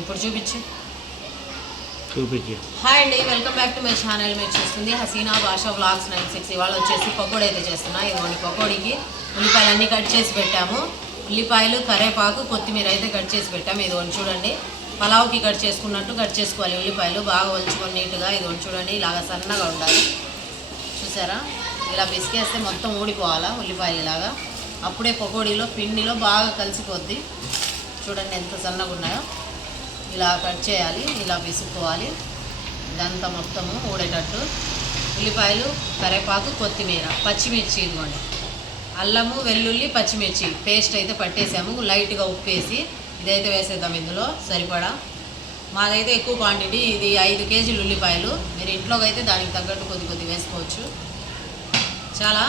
ఇప్పుడు చూపించు. చూపించి. హాయ్ అండి welcome back to my channel. మీరు చూస్తుంది హసీనా భాషా వ్లాగ్స్ నైన్ సిక్స్. ఇవాళ వచ్చేసి పకోడీ అయితే చేస్తున్నా. ఇదిగోండి పకోడీకి ఉల్లిపాయలు అన్నీ కట్ చేసి పెట్టాము. ఉల్లిపాయలు కరేపాకు కొత్తిమీర అయితే కట్ చేసి పెట్టాము. ఇదిగోండి చూడండి. పలావ్కి కట్ చేసుకున్నట్టు కట్ చేసుకోవాలి. ఉల్లిపాయలు బాగా ఒలుచుకొని నీట్గా ఇదిగోండి చూడండి. ఇలాగ సన్నగా ఉండాలి. చూసారా? ఇలా పిసికేస్తే మొత్తం ఊడిపోవాలా ఉల్లిపాయలు ఇలాగా? అప్పుడే పకోడీలో పిండిలో బాగా కలిసిపోద్ది. చూడండి ఎంత సన్నగా ఉన్నాయో. ఇలా కట్ చేయాలి ఇలా విసుకోవాలి ఇదంతా మొత్తము ఊడేటట్టు. ఉల్లిపాయలు కరివేపాకు కొత్తిమీర పచ్చిమిర్చి ఇదిగోండి. అల్లము వెల్లుల్లి పచ్చిమిర్చి పేస్ట్ అయితే పట్టేసాము. లైట్గా ఉప్పు వేసి ఇదైతే వేసేద్దాం ఇందులో. సరిపడా? మాదైతే ఎక్కువ క్వాంటిటీ ఇది ఐదు కేజీలు ఉల్లిపాయలు. మీరు ఇంట్లోకి అయితే దానికి తగ్గట్టు కొద్ది కొద్ది వేసుకోవచ్చు. చాలా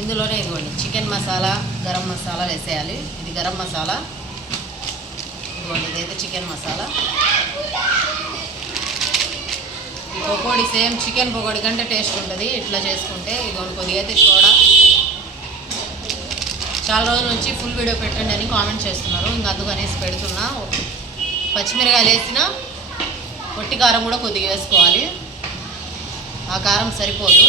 ఇందులోనే ఇదిగోండి చికెన్ మసాలా గరం మసాలా వేసేయాలి. ఇది గరం మసాలా. ఇదిగోండి ఇదైతే chicken masala. Pakodi same chicken pakodi కంటే టేస్ట్ ఉంటుంది. ఇట్లా చేసుకుంటే ఇదిగోండి కొద్దిగా అయితే సోడా. చాలా రోజుల నుంచి ఫుల్ వీడియో పెట్టండి అని కామెంట్ చేస్తున్నారు. ఇంకా అందుకనేసి పెడుతున్నా. పచ్చిమిరకాయలు వేసిన పొట్టి కారం కూడా కొద్దిగా వేసుకోవాలి. ఆ కారం సరిపోదు.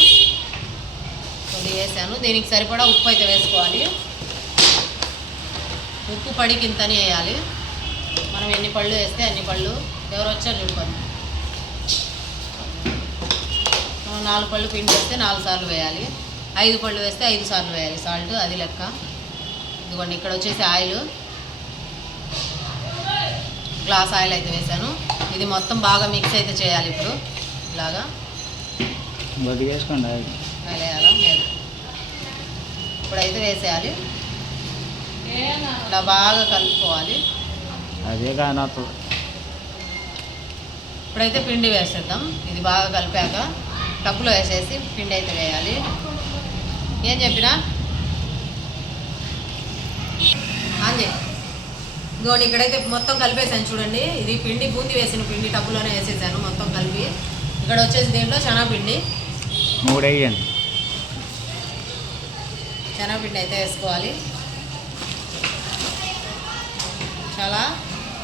కొద్దిగా వేసాను. దీనికి సరిపడా ఉప్పు అయితే వేసుకోవాలి. ఉప్పు పడికి ఇంతని వేయాలి. మనం ఎన్ని పళ్ళు వేస్తే అన్ని పళ్ళు. ఎవరు వచ్చారు చూడుకోండి మనం నాలుగు పళ్ళు పిండి వేస్తే నాలుగు సార్లు వేయాలి. ఐదు పళ్ళు వేస్తే ఐదు సార్లు వేయాలి. సాల్ట్ అది లెక్క. ఇదిగోండి ఇక్కడ వచ్చేసి ఆయిల్. గ్లాస్ ఆయిల్ అయితే వేసాను. ఇది మొత్తం బాగా మిక్స్ అయితే చేయాలి ఇప్పుడు. ఇలాగా. వేసుకోండి అది. ఇప్పుడైతే వేసేయాలి. ఇలా బాగా కలుపుకోవాలి. అదే కానీ ఇప్పుడైతే పిండి వేసేద్దాం. ఇది బాగా కలిపాక టబ్బులో వేసేసి పిండి అయితే వేయాలి. ఏం చెప్పినా? అంజే ఇదిగోండి ఇక్కడైతే మొత్తం కలిపేసాను చూడండి. ఇది పిండి బూంది వేసిన పిండి టబ్బులోనే వేసేసాను మొత్తం కలిపి. ఇక్కడ వచ్చేసి దీంట్లో శనగపిండి. మూడు వేయండి శనగపిండి అయితే వేసుకోవాలి. చాలా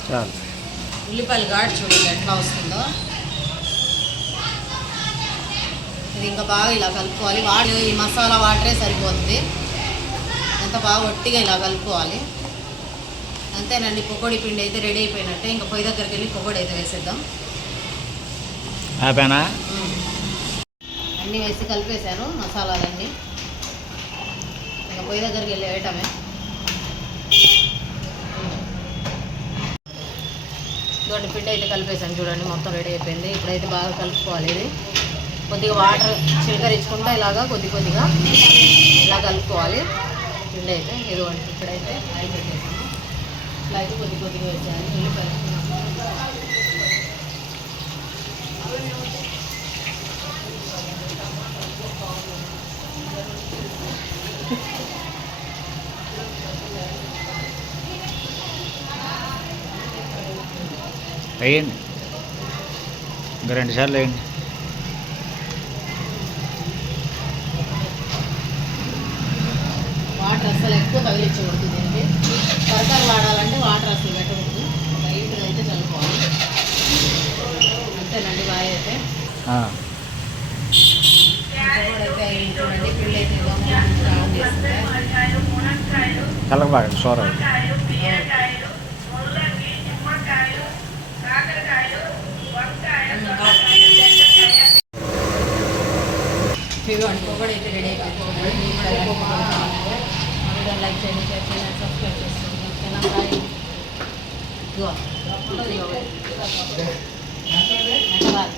చాలు. ఉల్లిపాయలు ఘాటు చూడండి ఎట్లా వస్తుందో. ఇది ఇంకా బాగా ఇలా కలుపుకోవాలి. వాటర్ ఈ మసాలా వాటరే సరిపోతుంది. ఎంత బాగా ఒట్టిగా ఇలా కలుపుకోవాలి. అంతేనండి పకోడీ పిండి అయితే రెడీ అయిపోయినట్టే. ఇంకా పొయ్యి దగ్గరికి వెళ్ళి పకోడీ అయితే వేసేద్దాం. ఆపానా. అన్నీ వేసి కలిపేశాను మసాలాలన్నీ. పొయ్యి దగ్గరికి వెళ్ళి వేయటమే. ఇటువంటి పిండి అయితే కలిపేసాను చూడండి మొత్తం రెడీ అయిపోయింది. ఇప్పుడైతే బాగా కలుపుకోవాలి ఇది. కొద్దిగా వాటర్ చిలకరించుకుంటా ఇలాగా కొద్ది కొద్దిగా ఇలా కలుపుకోవాలి. పిండి అయితే ఇదిగోండి ఇప్పుడైతే ఆయిల్ పెట్టేసాను అయితే కొద్ది కొద్దిగా వేసేయాలి. ఉల్లిపాయలు వేయండి. ఇంకా రెండు సార్లు వేయండి. వాటర్ అసలు ఎక్కువ తగిలించకూడదు దీనికి. తరకారు వాడాలంటే వాటర్ అసలు పెట్టకూడదు. ఒక లీటర్ అయితే చల్లుకోవాలి. అంతేనండి బాగా అయితే. ఆ, ఇంకొకటి ఇదిగోండి పొగడు అయితే రెడీ అయిపోయింది లైక్ చేయండి షేర్ చేయండి సబ్స్క్రైబ్ చేసుకోండి ఓకేనా బాయ్ ఇదిగో ఇదిగో. బాయ్